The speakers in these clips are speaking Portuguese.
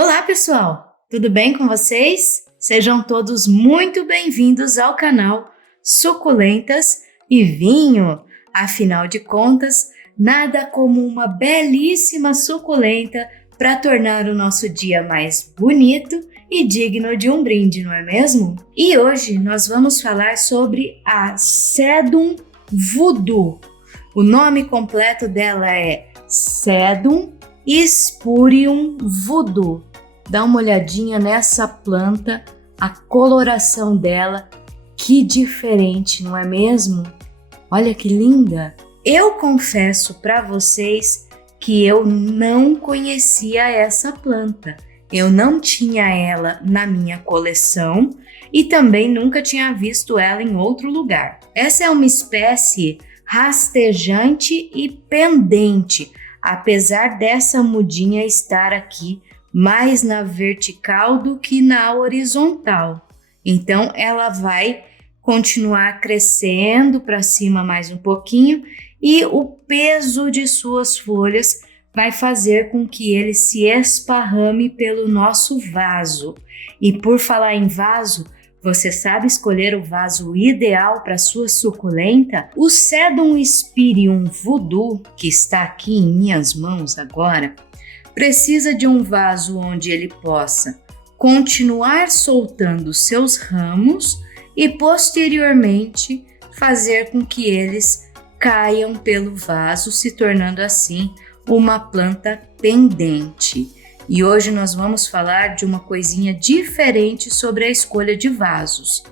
Olá, pessoal! Tudo bem com vocês? Sejam todos muito bem-vindos ao canal Suculentas e Vinho. Afinal de contas, nada como uma belíssima suculenta para tornar o nosso dia mais bonito e digno de um brinde, não é mesmo? E hoje nós vamos falar sobre a Sedum Voodoo. O nome completo dela é Sedum Spurium Voodoo. Dá uma olhadinha nessa planta, a coloração dela, que diferente, não é mesmo? Olha que linda! Eu confesso para vocês que eu não conhecia essa planta. Eu não tinha ela na minha coleção e também nunca tinha visto ela em outro lugar. Essa é uma espécie rastejante e pendente, apesar dessa mudinha estar aqui mais na vertical do que na horizontal. Então ela vai continuar crescendo para cima mais um pouquinho e o peso de suas folhas vai fazer com que ele se esparrame pelo nosso vaso. E por falar em vaso, você sabe escolher o vaso ideal para sua suculenta? O Sedum Spurium Voodoo, que está aqui em minhas mãos agora, precisa de um vaso onde ele possa continuar soltando seus ramos e posteriormente fazer com que eles caiam pelo vaso, se tornando assim uma planta pendente. E hoje nós vamos falar de uma coisinha diferente sobre a escolha de vasos.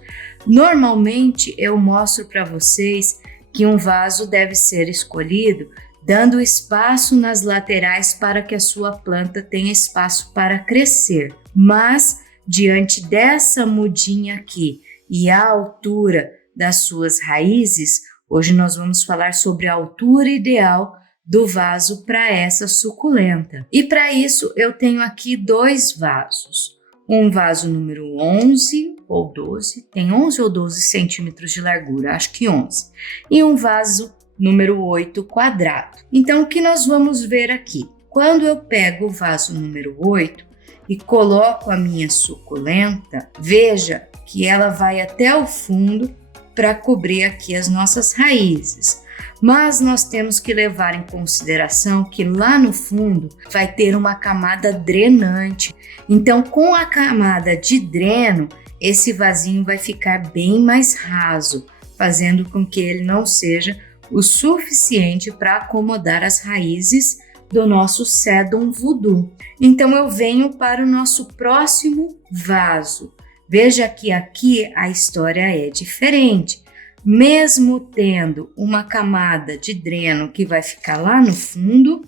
Normalmente eu mostro para vocês que um vaso deve ser escolhido dando espaço nas laterais para que a sua planta tenha espaço para crescer. Mas, diante dessa mudinha aqui e a altura das suas raízes, hoje nós vamos falar sobre a altura ideal do vaso para essa suculenta. E para isso eu tenho aqui dois vasos. Um vaso número 11 ou 12, tem 11 ou 12 centímetros de largura, acho que 11. E um vaso número 8 quadrado. Então, o que nós vamos ver aqui? Quando eu pego o vaso número 8 e coloco a minha suculenta, veja que ela vai até o fundo para cobrir aqui as nossas raízes. Mas nós temos que levar em consideração que lá no fundo vai ter uma camada drenante. Então, com a camada de dreno, esse vasinho vai ficar bem mais raso, fazendo com que ele não seja o suficiente para acomodar as raízes do nosso Sedum Voodoo. Então eu venho para o nosso próximo vaso. Veja que aqui a história é diferente. Mesmo tendo uma camada de dreno que vai ficar lá no fundo,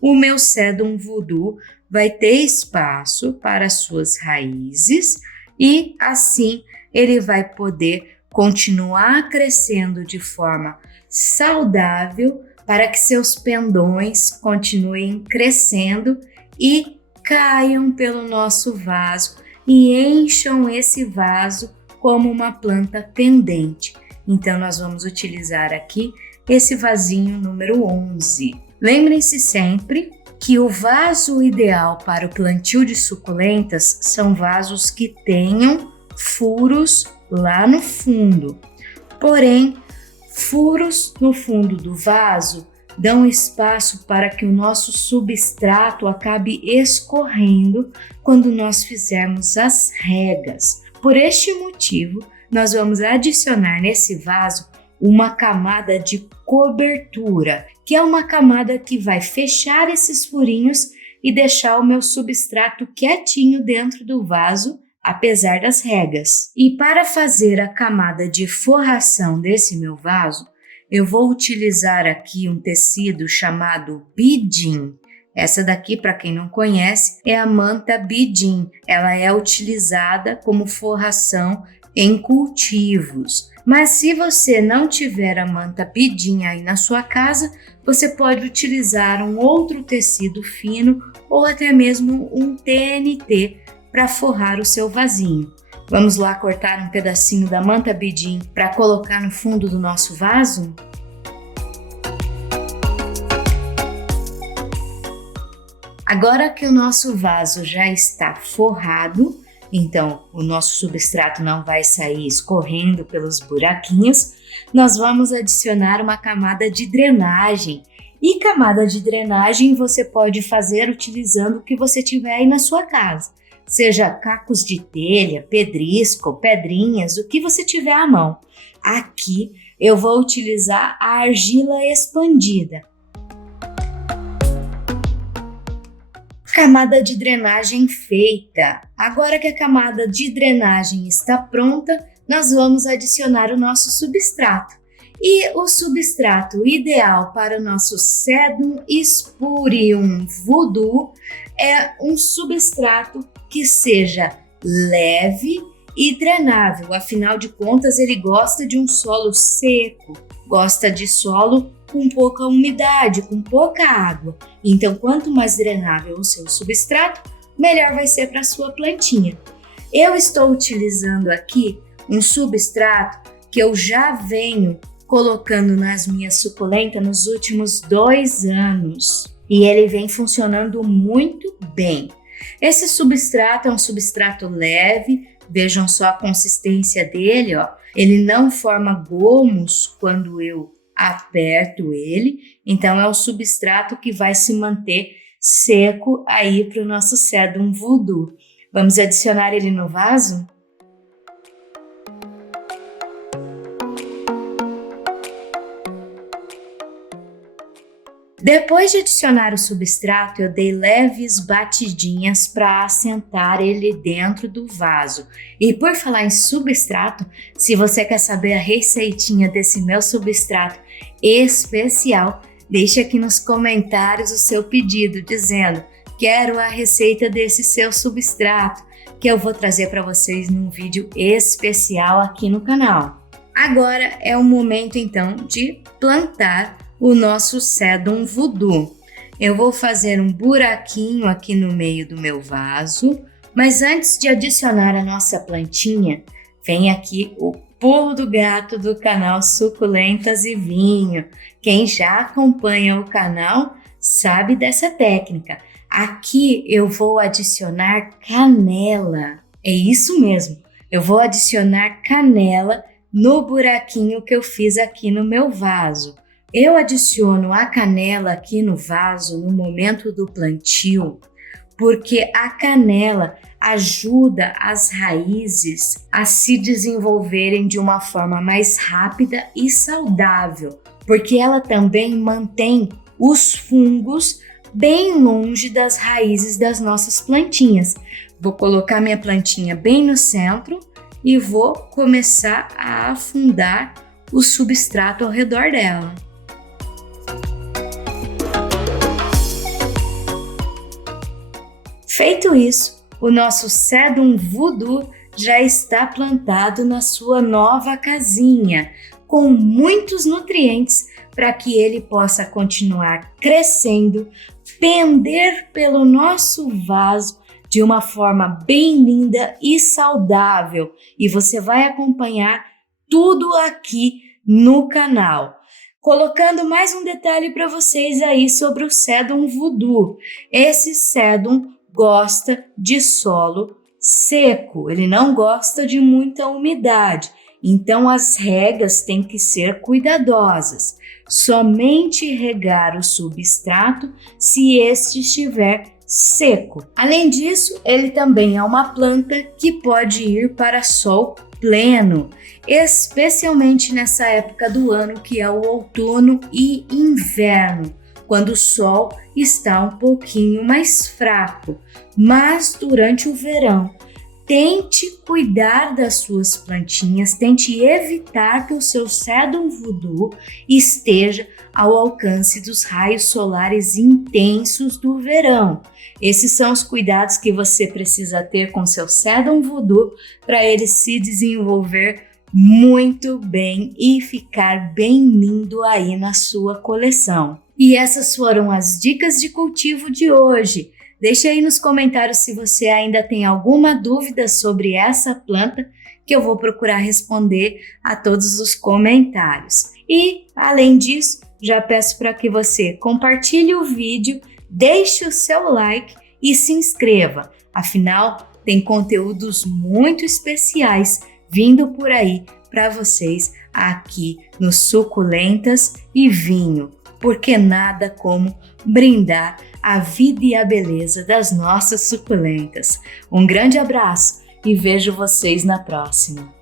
o meu Sedum Voodoo vai ter espaço para as suas raízes e assim ele vai poder continuar crescendo de forma saudável para que seus pendões continuem crescendo e caiam pelo nosso vaso e encham esse vaso como uma planta pendente. Então nós vamos utilizar aqui esse vasinho número 11. Lembrem-se sempre que o vaso ideal para o plantio de suculentas são vasos que tenham furos lá no fundo. Porém, furos no fundo do vaso dão espaço para que o nosso substrato acabe escorrendo quando nós fizermos as regas. Por este motivo, nós vamos adicionar nesse vaso uma camada de cobertura, que é uma camada que vai fechar esses furinhos e deixar o meu substrato quietinho dentro do vaso, apesar das regas. E para fazer a camada de forração desse meu vaso, eu vou utilizar aqui um tecido chamado bidim. Essa daqui, para quem não conhece, é a manta bidim. Ela é utilizada como forração em cultivos. Mas se você não tiver a manta bidim aí na sua casa, você pode utilizar um outro tecido fino ou até mesmo um TNT para forrar o seu vasinho. Vamos lá cortar um pedacinho da manta bidim para colocar no fundo do nosso vaso? Agora que o nosso vaso já está forrado, então o nosso substrato não vai sair escorrendo pelos buraquinhos, nós vamos adicionar uma camada de drenagem. E camada de drenagem você pode fazer utilizando o que você tiver aí na sua casa. Seja cacos de telha, pedrisco, pedrinhas, o que você tiver à mão. Aqui eu vou utilizar a argila expandida. Camada de drenagem feita. Agora que a camada de drenagem está pronta, nós vamos adicionar o nosso substrato. E o substrato ideal para o nosso Sedum Spurium Voodoo é um substrato que seja leve e drenável. Afinal de contas, ele gosta de um solo seco, gosta de solo com pouca umidade, com pouca água. Então, quanto mais drenável o seu substrato, melhor vai ser para a sua plantinha. Eu estou utilizando aqui um substrato que eu já venho colocando nas minhas suculentas nos últimos 2 anos e ele vem funcionando muito bem. Esse substrato é um substrato leve, vejam só a consistência dele, ó. Ele não forma gomos quando eu aperto ele, então é um substrato que vai se manter seco aí para o nosso Sedum Voodoo. Vamos adicionar ele no vaso? Depois de adicionar o substrato, eu dei leves batidinhas para assentar ele dentro do vaso. E por falar em substrato, se você quer saber a receitinha desse meu substrato especial, deixe aqui nos comentários o seu pedido, dizendo: quero a receita desse seu substrato, que eu vou trazer para vocês num vídeo especial aqui no canal. Agora é o momento então de plantar o nosso Sedum Voodoo. Eu vou fazer um buraquinho aqui no meio do meu vaso, mas antes de adicionar a nossa plantinha, vem aqui o pulo do gato do canal Suculentas e Vinho. Quem já acompanha o canal sabe dessa técnica. Aqui eu vou adicionar canela. É isso mesmo, eu vou adicionar canela no buraquinho que eu fiz aqui no meu vaso. Eu adiciono a canela aqui no vaso no momento do plantio, porque a canela ajuda as raízes a se desenvolverem de uma forma mais rápida e saudável, porque ela também mantém os fungos bem longe das raízes das nossas plantinhas. Vou colocar minha plantinha bem no centro e vou começar a afundar o substrato ao redor dela. Feito isso, o nosso Sedum Voodoo já está plantado na sua nova casinha, com muitos nutrientes para que ele possa continuar crescendo, pender pelo nosso vaso de uma forma bem linda e saudável. E você vai acompanhar tudo aqui no canal. Colocando mais um detalhe para vocês aí sobre o Sedum Voodoo. Esse Sedum gosta de solo seco, ele não gosta de muita umidade, então as regas têm que ser cuidadosas. Somente regar o substrato se este estiver seco. Além disso, ele também é uma planta que pode ir para sol pleno, especialmente nessa época do ano que é o outono e inverno, quando o sol está um pouquinho mais fraco. Mas durante o verão, tente cuidar das suas plantinhas, tente evitar que o seu Sedum Voodoo esteja ao alcance dos raios solares intensos do verão. Esses são os cuidados que você precisa ter com seu Sedum Voodoo para ele se desenvolver muito bem e ficar bem lindo aí na sua coleção. E essas foram as dicas de cultivo de hoje. Deixe aí nos comentários se você ainda tem alguma dúvida sobre essa planta, que eu vou procurar responder a todos os comentários. E, além disso, já peço para que você compartilhe o vídeo, deixe o seu like e se inscreva. Afinal, tem conteúdos muito especiais vindo por aí para vocês aqui no Suculentas e Vinho, porque nada como brindar a vida e a beleza das nossas suculentas. Um grande abraço e vejo vocês na próxima.